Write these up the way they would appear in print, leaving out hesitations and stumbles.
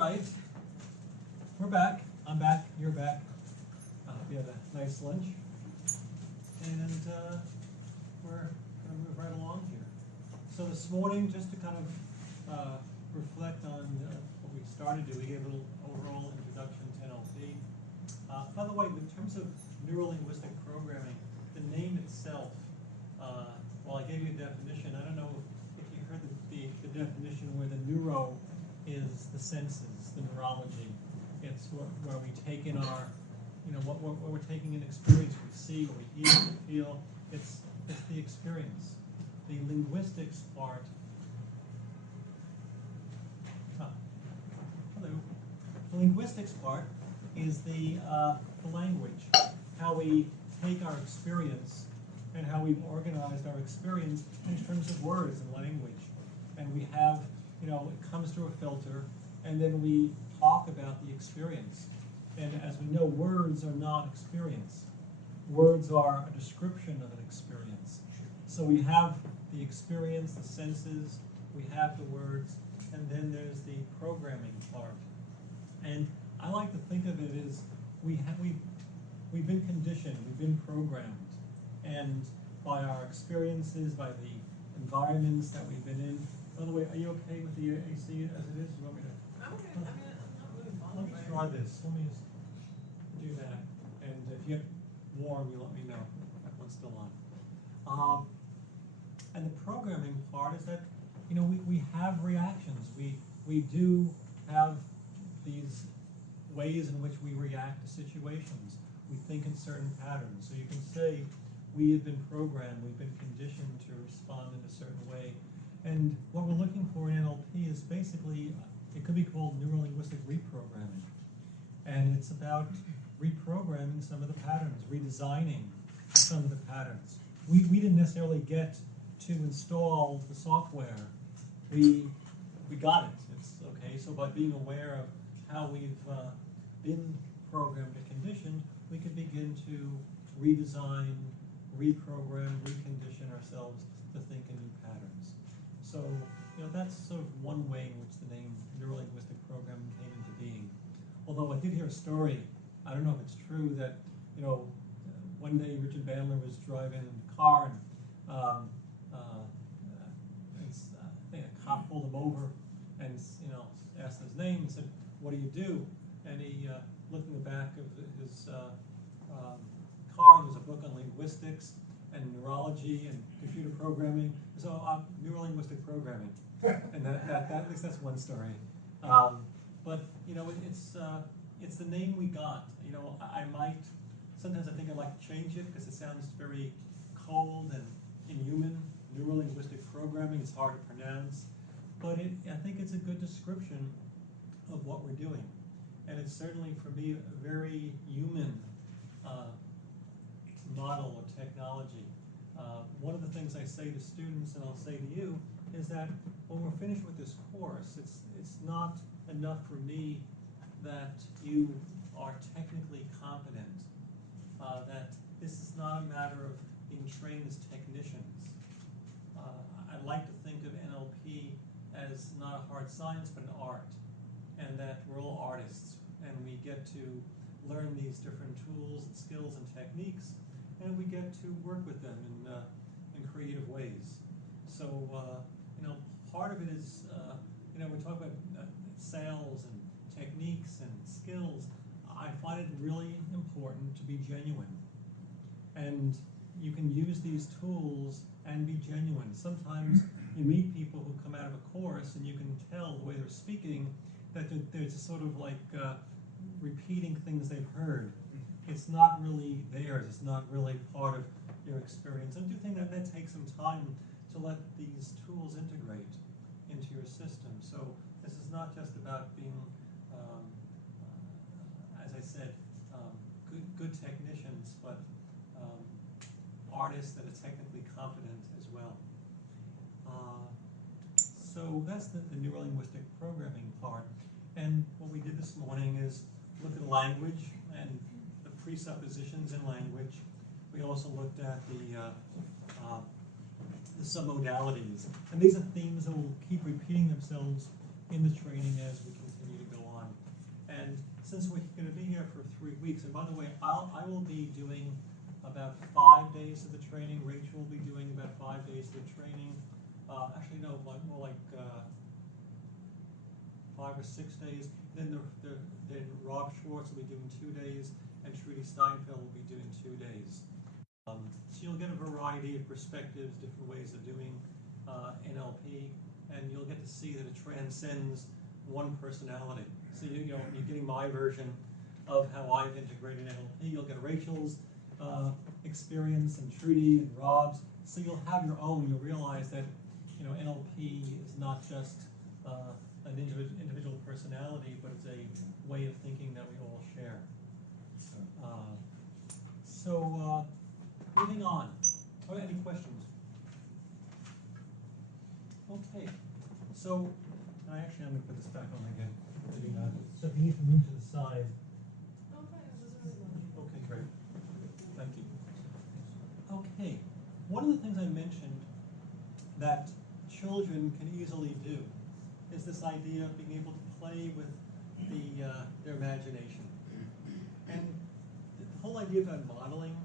right, we're back. I'm back. You're back. I hope you had a nice lunch. And we're going to move right along here. So this morning, just to kind of reflect on what we started to do, we gave a little overall introduction to NLP. By the way, in terms of neuro-linguistic programming, the name itself, while I gave you a definition, I don't know if you heard the definition where the neuro is the senses, the neurology. It's where we take in our, what we're taking in experience. We see, what we hear, what we feel. It's the experience. The linguistics part. Hello. The linguistics part is the language, how we take our experience and how we've organized our experience in terms of words and language. And we have, it comes through a filter, and then we talk about the experience. And as we know, words are not experience. Words are a description of an experience. So we have the experience, the senses, we have the words, and then there's the programming part. And I like to think of it as we've been conditioned, we've been programmed, and by our experiences, by the environments that we've been in. By the way, are you okay with the AC as it is? You want me to? I'm okay. I mean, I'm not really bothered. Let me try this. Let me just do that. And if you get warm, you let me know. That one's still on. And the programming part is that, we have reactions. We do have these ways in which we react to situations. We think in certain patterns. So you can say we have been programmed, we've been conditioned to respond in a certain way. And what we're looking for in NLP is basically, it could be called neuro-linguistic reprogramming. And it's about reprogramming some of the patterns, redesigning some of the patterns. We didn't necessarily get to install the software. We got it. It's okay. So by being aware of how we've been programmed or conditioned, we could begin to redesign, reprogram, recondition ourselves to think in new patterns. So, that's sort of one way in which the name neuro-linguistic programming came into being. Although I did hear a story, I don't know if it's true, that, one day Richard Bandler was driving in the car and I think a cop pulled him over and, asked his name and said, "What do you do?" And he looked in the back of his car, and there's a book on linguistics and neurology and computer programming. So neuro-linguistic programming, and that at least that's one story. But it's the name we got. I might sometimes I think I'd like to change it because it sounds very cold and inhuman. Neuro-linguistic programming is hard to pronounce, but I think it's a good description of what we're doing, and it's certainly for me a very human model of technology. One of the things I say to students, and I'll say to you, is that when we're finished with this course, it's not enough for me that you are technically competent, that this is not a matter of being trained as technicians. I like to think of NLP as not a hard science, but an art, and that we're all artists, and we get to learn these different tools and skills and techniques, and we get to work with them in creative ways. So, part of it is, we talk about sales and techniques and skills. I find it really important to be genuine. And you can use these tools and be genuine. Sometimes you meet people who come out of a course and you can tell the way they're speaking that there's a sort of like repeating things they've heard. It's not really theirs. It's not really part of your experience. And I do think that takes some time to let these tools integrate into your system. So this is not just about being, as I said, good technicians, but artists that are technically competent as well. So that's the neuro-linguistic programming part. And what we did this morning is look at language and the presuppositions in language. We also looked at the submodalities. And these are themes that will keep repeating themselves in the training as we continue to go on. since we're gonna be here for 3 weeks, and by the way, I will be doing about 5 days of the training, Rachel will be doing about 5 days of the training. Actually, no, more like 5 or 6 days. Then Rob Schwartz will be doing 2 days, and Trudy Steinfeld will be doing 2 days. So you'll get a variety of perspectives, different ways of doing NLP, and you'll get to see that it transcends one personality. So you're getting my version of how I've integrated NLP. You'll get Rachel's experience, and Trudy and Rob's. So you'll have your own. You'll realize that NLP is not just an individual personality, but it's a way of thinking that we all share. Moving on. Any questions? Okay. So, I'm going to put this back on again. So if you need to move to the side. Okay, this is really good. Okay, great. Thank you. Okay. One of the things I mentioned that children can easily do is this idea of being able to play with their imagination. And the whole idea about modeling,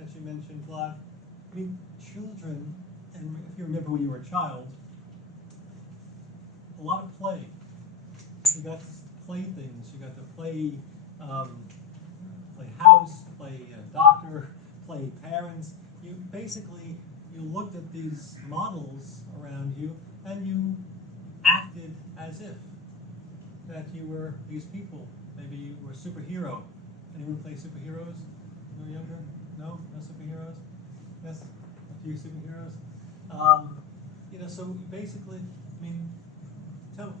as you mentioned, Vlad, I mean, children, and if you remember when you were a child, a lot of play. You got to play things. You got to play house, play doctor, play parents. You looked at these models around you, and you acted as if that you were these people. Maybe you were a superhero. Anyone play superheroes when you were younger? No? No superheroes? Yes? A few superheroes? So basically, I mean, tell me,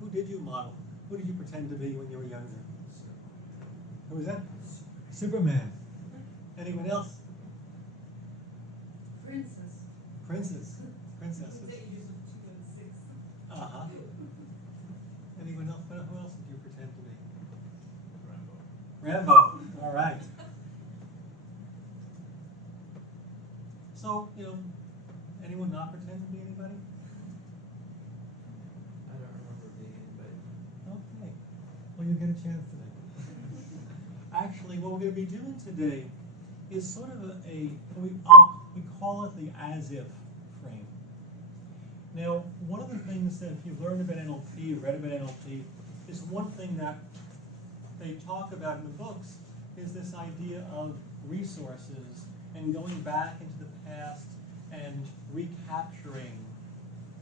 who did you model? Who did you pretend to be when you were younger? Who was that? Superman. Anyone else? Princesses. Uh-huh. Anyone else? Who else did you pretend to be? Rambo. All right. So, anyone not pretend to be anybody? I don't remember being anybody. Okay. Well, you'll get a chance today. Actually, what we're going to be doing today is sort of we call it the as-if frame. Now, one of the things that if you've learned about NLP, read about NLP, is one thing that they talk about in the books is this idea of resources and going back into the past and recapturing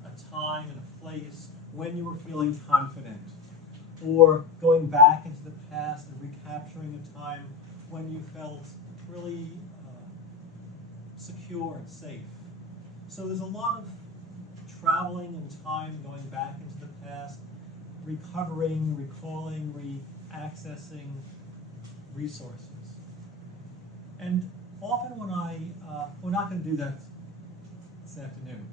a time and a place when you were feeling confident, or going back into the past and recapturing a time when you felt really secure and safe. So there's a lot of traveling and time going back into the past, recovering, recalling, re-accessing resources. And often when we're not going to do that this afternoon,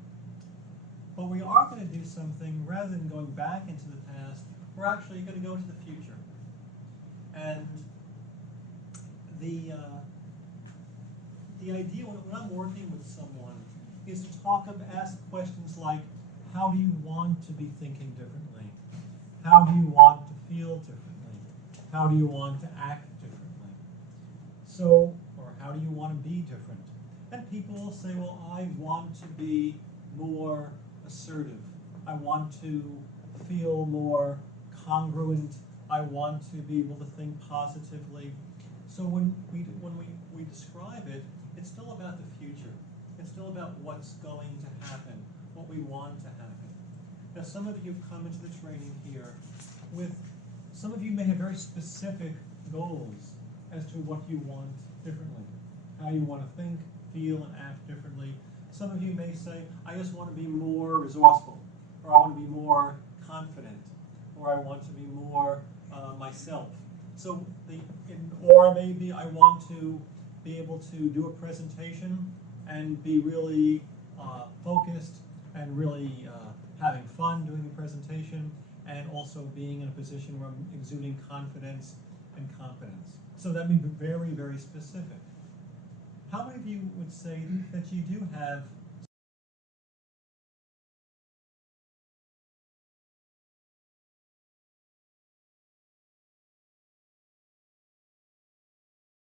but we are going to do something, rather than going back into the past, we're actually going to go into the future. And the idea when I'm working with someone is to ask questions like, how do you want to be thinking differently? How do you want to feel differently? How do you want to act differently? So, or how do you want to be different? And people will say, well, I want to be more assertive. I want to feel more congruent. I want to be able to think positively. So when we describe it, it's still about the future. It's still about what's going to happen, what we want to happen. Now, some of you come into the training here with, some of you may have very specific goals as to what you want differently, how you want to think, feel, and act differently. Some of you may say, I just want to be more resourceful, or I want to be more confident, or I want to be more myself. So, or maybe I want to be able to do a presentation and be really focused and really having fun doing the presentation, and also being in a position where I'm exuding confidence and competence. So that may be very, very specific. How many of you would say that you do have